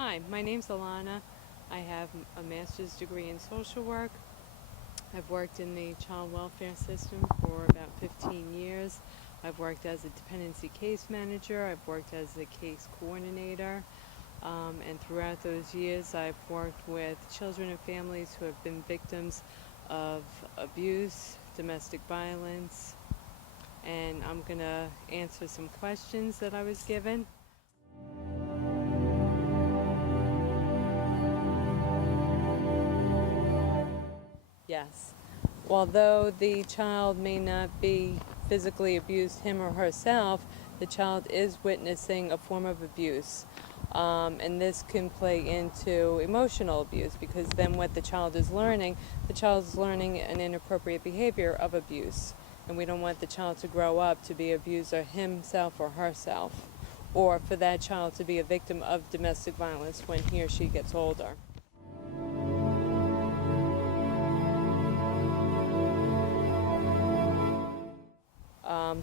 Hi, my name's Alana. I have a master's degree in social work. I've worked in the child welfare system for about 15 years. I've worked as a dependency case manager. I've worked as a case coordinator. And throughout those years, I've worked with children and families who have been victims of abuse, domestic violence, and I'm going to answer some questions that I was given. Yes. Although the child may not be physically abused him or herself, the child is witnessing a form of abuse. And this can play into emotional abuse because then what the child is learning an inappropriate behavior of abuse. And we don't want the child to grow up to be an abuser himself or herself, or for that child to be a victim of domestic violence when he or she gets older.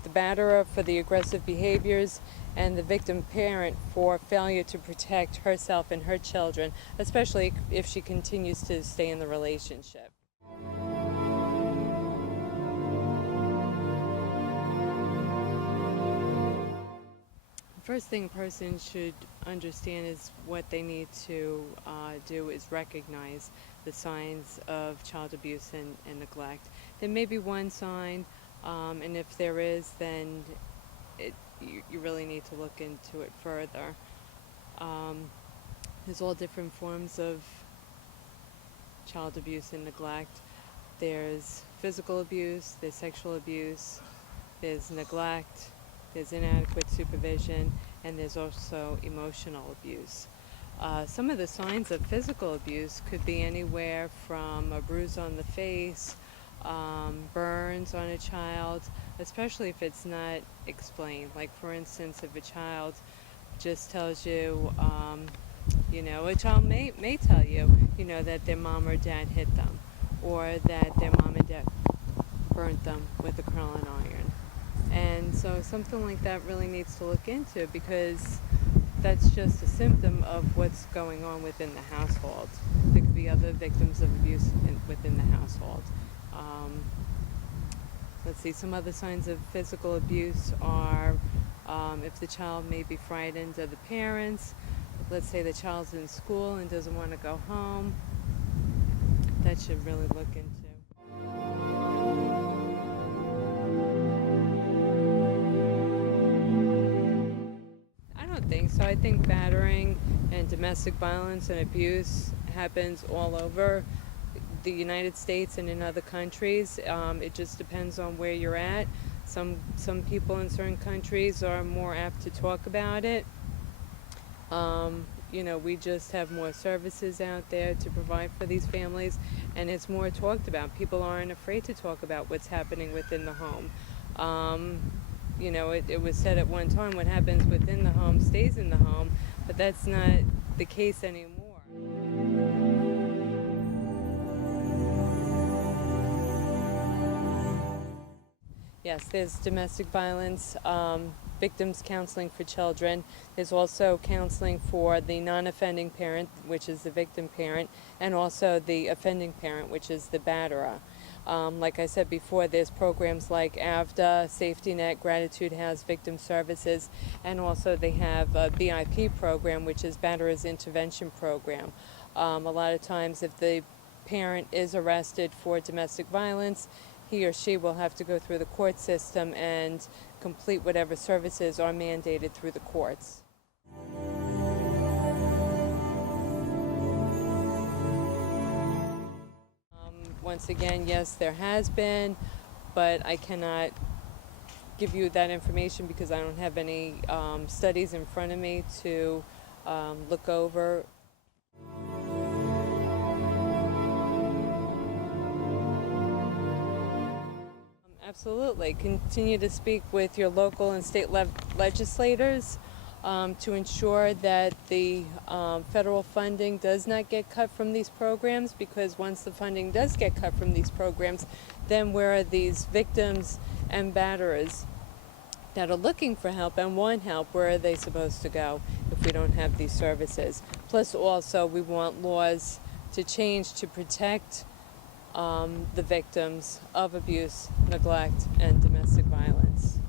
The batterer for the aggressive behaviors, and the victim parent for failure to protect herself and her children, especially if she continues to stay in the relationship. The first thing a person should understand is what they need to do is recognize the signs of child abuse and neglect. There may be one sign, and if there is, then you really need to look into it further. There's all different forms of child abuse and neglect. There's physical abuse, there's sexual abuse, there's neglect, there's inadequate supervision, and there's also emotional abuse. Some of the signs of physical abuse could be anywhere from a bruise on the face, burns on a child, especially if it's not explained. Like, for instance, if a child just tells you, a child may tell you, that their mom or dad hit them, or that their mom and dad burnt them with a curling iron. And so something like that really needs to look into, because that's just a symptom of what's going on within the household. There could be other victims of abuse within the household. Let's see, some other signs of physical abuse are if the child may be frightened of the parents. Let's say the child's in school and doesn't want to go home. That should really look into. I don't think so. I think battering and domestic violence and abuse happens all over the United States and in other countries. It just depends on where you're at. Some people in certain countries are more apt to talk about it. We just have more services out there to provide for these families, and it's more talked about. People aren't afraid to talk about what's happening within the home. It was said at one time, what happens within the home stays in the home, but that's not the case anymore. Yes, there's domestic violence victims counseling for children. There's also counseling for the non-offending parent, which is the victim parent, and also the offending parent, which is the batterer. Like I said before, there's programs like AVDA, Safety Net, Gratitude House, Victim Services, and also they have a BIP program, which is Batterer's Intervention Program. A lot of times if the parent is arrested for domestic violence, he or she will have to go through the court system and complete whatever services are mandated through the courts. Once again, yes, there has been, but I cannot give you that information because I don't have any studies in front of me to look over. Absolutely. Continue to speak with your local and state legislators to ensure that the federal funding does not get cut from these programs, because once the funding does get cut from these programs, then where are these victims and batterers that are looking for help and want help, where are they supposed to go if we don't have these services? plus also we want laws to change to protect the victims of abuse, neglect, and domestic violence.